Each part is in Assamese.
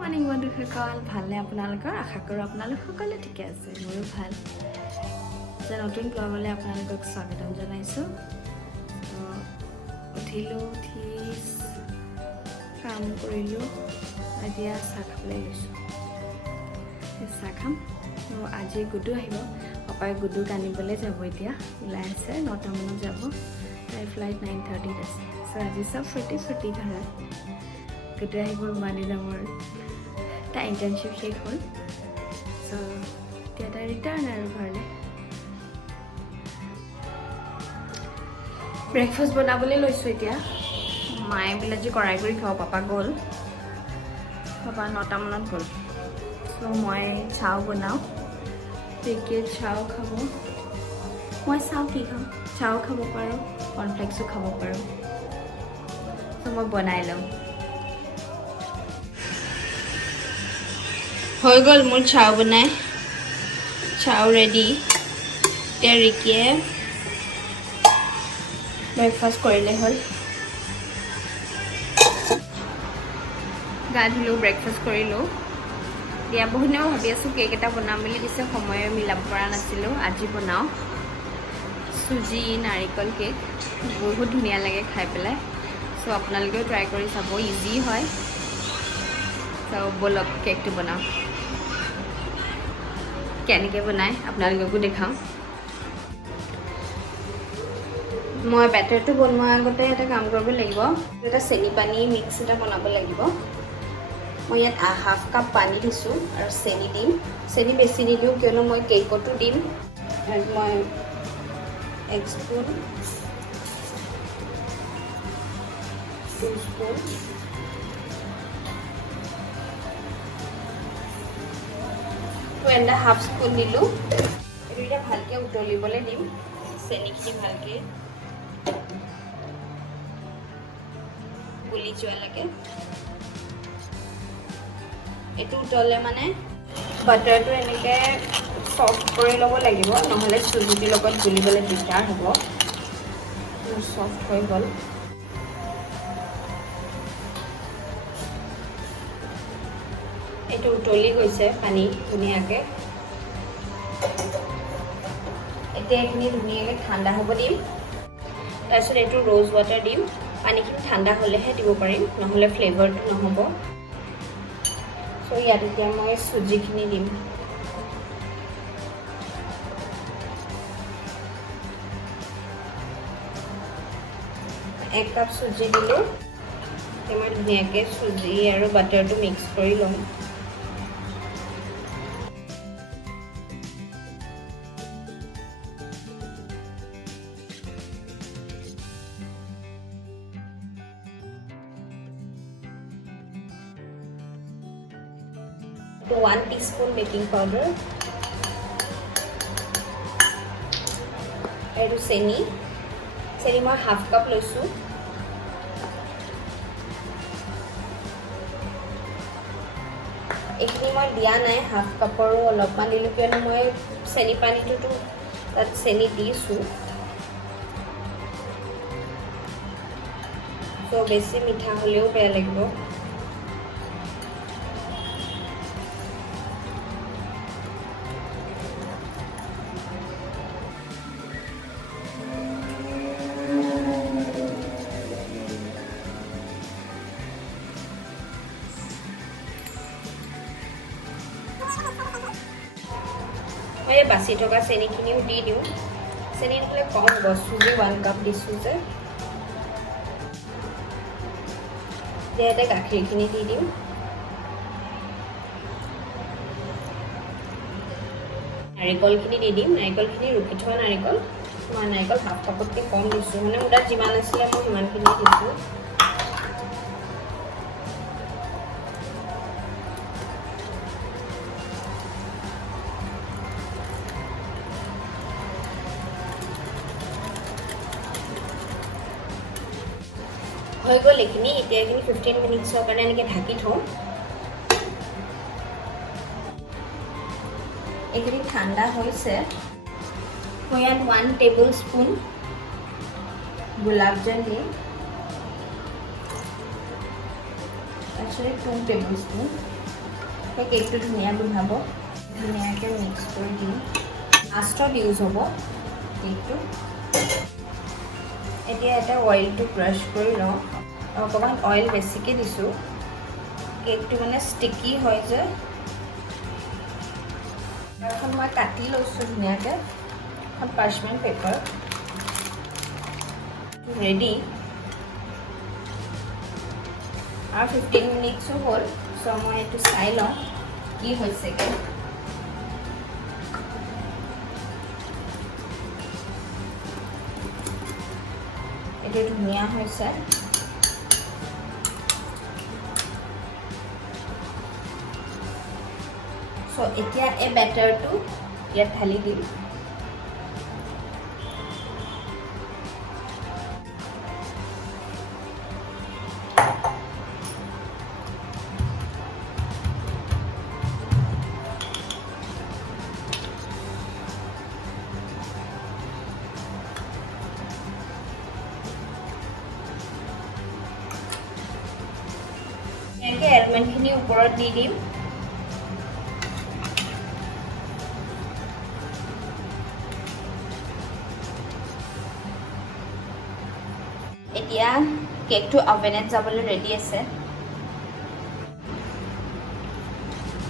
মৰ্নিং বন্ধুসকল, ভালনে আপোনালোকৰ? আশা কৰোঁ আপোনালোক সকলোৱে ঠিকে আছে। মোৰো ভাল। যে নতুন ব্লগলৈ আপোনালোকক স্বাগতম জনাইছোঁ। উঠিলোঁ, উঠি কাম কৰিলোঁ, এতিয়া চাহ খাবলৈ লৈছোঁ। চাহ খাম। আজি গুড্ডু আহিব। পাপাই গুড্ডুক আনিবলৈ যাব, এতিয়া ওলাই আছে, 9টা মানত যাব। তাই ফ্লাইট 9:30ত আছে। চ' আজি চব ফূৰ্তি ঘৰত। গুড্ডু আহিব ইমান দিনৰ মূৰত। তাই ইণ্টাৰ্ণশ্বিপ শেষ হ'ল। চ' এতিয়া তাই ৰিটাৰ্ণ আৰু ঘৰলৈ। ব্ৰেকফাষ্ট বনাবলৈ লৈছোঁ এতিয়া। মায়ে বোলে আজি কৰাই কৰি খাব, পাপা গ'ল। পাপা 9টা মানত গ'ল। চ' মই চাও বনাওঁ। পেকেট চাও খাব। মই চাওঁ কি খাওঁ, চাও খাব পাৰোঁ, কৰ্ণফ্লেক্সো খাব পাৰোঁ। চ' মই বনাই লওঁ। হৈ গ'ল মোৰ চাও বনাই। চাও ৰেডি। এতিয়া ৰিকিয়ে ব্ৰেকফাষ্ট কৰিলে হ'ল। গা ধুলোঁ, ব্ৰেকফাষ্ট কৰিলোঁ। এতিয়া বহুত দিনৰ ভাবি আছোঁ কেক এটা বনাম বুলি, পিছে সময় মিলাব পৰা নাছিলোঁ। আজি বনাওঁ চুজি নাৰিকল কেক। বহুত ধুনীয়া লাগে খাই পেলাই। চ' আপোনালোকেও ট্ৰাই কৰি চাব, ইজি হয়। চ' ব'লক কেকটো বনাওঁ। কেনেকৈ বনাই আপোনালোককো দেখাওঁ। মই বেটাৰটো বনোৱাৰ আগতে এটা কাম কৰিব লাগিব। এটা চেনি পানী মিক্স এটা বনাব লাগিব। মই ইয়াত 1/2 কাপ পানী দিছোঁ আৰু চেনি দিম। চেনি বেছি নিদিওঁ কিয়নো মই কেকতো দিম। আৰু মই 1 spoon, 2 spoon, and a half spoon দিলোঁ। এইটো এতিয়া ভালকৈ উতলিবলৈ দিম। চেনিখিনি ভালকৈ গুলি যোৱালৈকে। এইটো উতলে মানে বাটাৰটো এনেকৈ চফ্ট কৰি ল'ব লাগিব, নহ'লে চুজিটোৰ লগত গুলিবলৈ দিগদাৰ হ'ব। চফ্ট হৈ গ'ল। এইটো উতলি গৈছে পানী ধুনীয়াকৈ। এতিয়া এইখিনি ধুনীয়াকৈ ঠাণ্ডা হ'ব দিম। তাৰপিছত এইটো ৰ'জ ৱাটাৰ দিম। পানীখিনি ঠাণ্ডা হ'লেহে দিব পাৰিম, নহ'লে ফ্লেভাৰটো নহ'ব। চ' ইয়াত এতিয়া মই চুজিখিনি দিম। এক কাপ চুজি দিলোঁ। এতিয়া মই ধুনীয়াকৈ চুজি আৰু বাটাৰটো মিক্স কৰি ল'ম। to 1 teaspoon baking powder, আৰু চেনি মই 1/2 কাপ লৈছোঁ। এইখিনি মই দিয়া নাই, 1/2 কাপৰো অলপমান দিলোঁ কিয়নো মই চেনি পানীটোতো তাত চেনি দিছোঁ। ত' বেছি মিঠা হ'লেও বেয়া লাগিব। মই বাছি থকা চেনিখিনিও দি দিওঁ। চেনি দিলে কম হ'ব, চুজি 1 কাপ দিছোঁ যে। ইয়াতে গাখীৰখিনি দি দিম। নাৰিকলখিনি দি দিম। নাৰিকলখিনি ৰুকি থোৱা নাৰিকল। মই নাৰিকল 1/2 কাপতকৈ কম দিছোঁ, মানে মোৰ তাত যিমান আছিলে মই সিমানখিনি দিছোঁ। হৈ গ'ল এইখিনি। এতিয়া এইখিনি 15 মিনিটছৰ কাৰণে এনেকৈ ঢাকি থওঁ। এইখিনি ঠাণ্ডা হৈছে। মই ইয়াত 1 টেবুল স্পুন গোলাপ জল দিম। একচুৱেলি 2 টেবুলস্পুন সেই কেকটো ধুনীয়া গোন্ধাব ধুনীয়াকৈ মিক্স কৰি দিম লাষ্টত ইউজ হ'ব কেকটো এতিয়া এটা অইলটো ব্ৰাছ কৰি লওঁ অকণমান অইল বেছিকৈ দিছোঁ কেকটো মানে ষ্টিকি হয় যে এখন মই কাটি লৈছোঁ ধুনীয়াকৈ এখন পাৰ্চমেণ্ট পেপাৰ ৰেডি আৰু 15 মিনিটছো হ'ল চ' মই এইটো চাই লওঁ কি হৈছেগৈ এইটো ধুনীয়া হৈছে চ' এতিয়া এই বেটাৰটো ইয়াত ঢালি দিম এনেকৈ এলমণ্ডখিনি ওপৰত দি দিম এতিয়া কেকটো অভেনত যাবলৈ ৰেডি আছে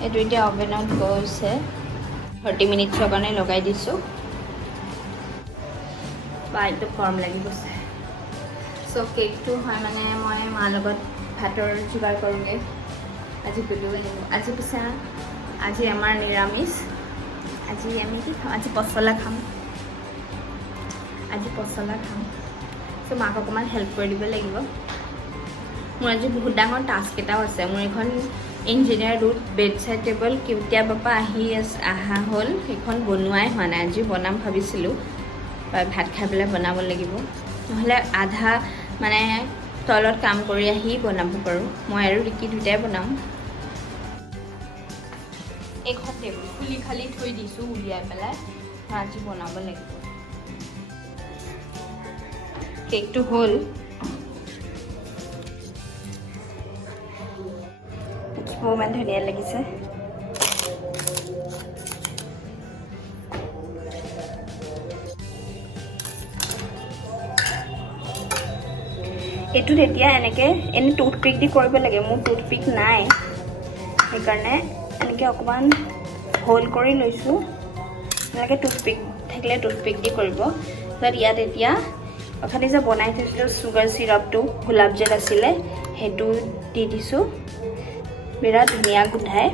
এইটো এতিয়া অভেনত গৈছে 30 মিনিটছৰ কাৰণে লগাই দিছোঁ বা একদম গৰম লাগি গৈছে চ' কেকটো হয় মানে মই মাৰ লগত ভাতৰ যোগাৰ কৰোঁগৈ আজি গুড্ডু আহিব আজি পিছে আজি আমাৰ নিৰামিষ আজি আমি কি খাম আজি পচলা খাম চ' মাক অকণমান হেল্প কৰি দিব লাগিব মোৰ আজি বহুত ডাঙৰ টাস্ক এটাও আছে মোৰ এখন ইঞ্জিনিয়াৰ ৰুট বেড চাইড টেবল কেতিয়াবাৰ পৰা অহা হ'ল সেইখন বনোৱাই হোৱা নাই আজি বনাম ভাবিছিলোঁ ভাত খাই পেলাই বনাব লাগিব নহ'লে আধা মানে তলত কাম কৰি আহি বনাব পাৰোঁ মই আৰু ৰিকি দুটাই বনাম এইখন টেবুল খুলি খালি থৈ দিছোঁ উলিয়াই পেলাই মই আজি বনাব লাগিব কেকটো হ'ল ইমান ধুনীয়া লাগিছে এইটোত এতিয়া এনে টুথপিক দি কৰিব লাগে মোৰ টুথপিক নাই সেইকাৰণে এনেকৈ অকণমান হোল কৰি লৈছোঁ এনেকৈ টুথপিক থাকিলে টুথপিক দি কৰিব তাৰপিছত ইয়াত এতিয়া অথনি যে বনাই থৈছিলোঁ চুগাৰ চিৰাপটো গোলাপ জেল আছিলে সেইটো দি দিছোঁ বিৰাট ধুনীয়া গোন্ধায়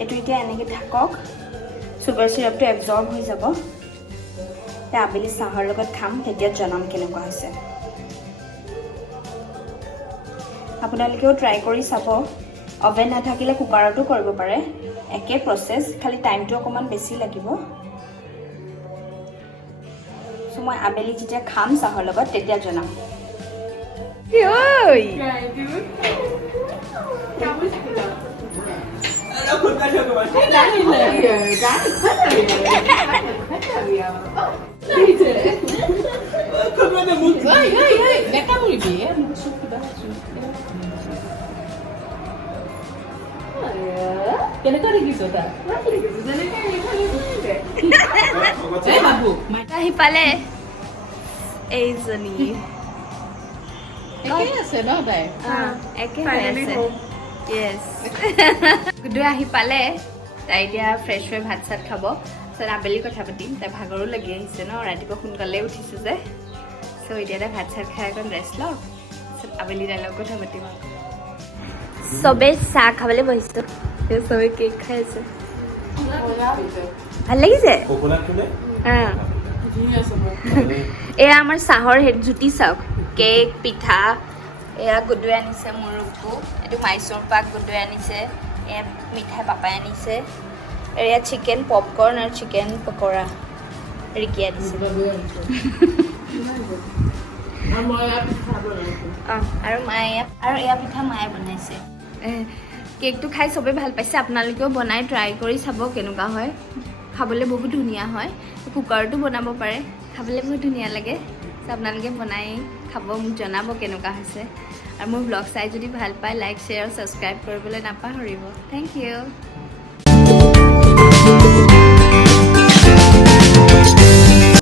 এইটো এতিয়া এনেকৈ থাকক চুগাৰ চিৰাপটো এবজৰ্ব হৈ যাব আবেলি চাহৰ লগত খাম তেতিয়া জনাম কেনেকুৱা হৈছে আপোনালোকেও ট্ৰাই কৰি চাব অভেন নাথাকিলে কুকাৰতো কৰিব পাৰে একে প্ৰচেছ খালি টাইমটো অকণমান বেছি লাগিব চ' মই আবেলি যেতিয়া খাম চাহৰ লগত তেতিয়া জনাম সিফালে এইজনী গুড্ডু আহি পালে তাই এতিয়া ফ্ৰেছ হৈ ভাত চাত খাব তাৰপিছত আবেলি কথা পাতিম তাই ভাগৰো লাগি আহিছে ন ৰাতিপুৱা সোনকালে উঠিছোঁ যে চ' এতিয়া তাই ভাত চাত খাই অকণ ৰেষ্ট লওক তাৰপিছত আবেলি তাইৰ লগত কথা পাতিম চবেই চাহ খাবলৈ বহিছোঁ চবেই কেক খাই আছে ভাল লাগিছে এয়া আমাৰ চাহৰ জুতি চাওক কেক পিঠা এয়া গুড্ডুৱে আনিছে মুৰুকটো এইটো মাইচুৰ পাক গুড্ডুৱে আনিছে এয়া মিঠাই পাপাই আনিছে এয়া চিকেন পপকৰ্ণ আৰু চিকেন পকৰা ৰিকি আনিছে আৰু মায়ে আৰু এয়া পিঠা মায়ে বনাইছে কেকটো খাই চবেই ভাল পাইছে আপোনালোকেও বনাই ট্ৰাই কৰি চাব কেনেকুৱা হয় খাবলৈ বহুত ধুনীয়া হয় কুকাৰটো বনাব পাৰে খাবলৈ বহুত ধুনীয়া লাগে আপোনালোকে বনাই খাব মোক জনাব কেনেকুৱা হৈছে আৰু মোৰ ব্লগ চাই যদি ভাল পায় লাইক শ্বেয়াৰ আৰু ছাবস্ক্ৰাইব কৰিবলৈ নাপাহৰিব থেংক ইউ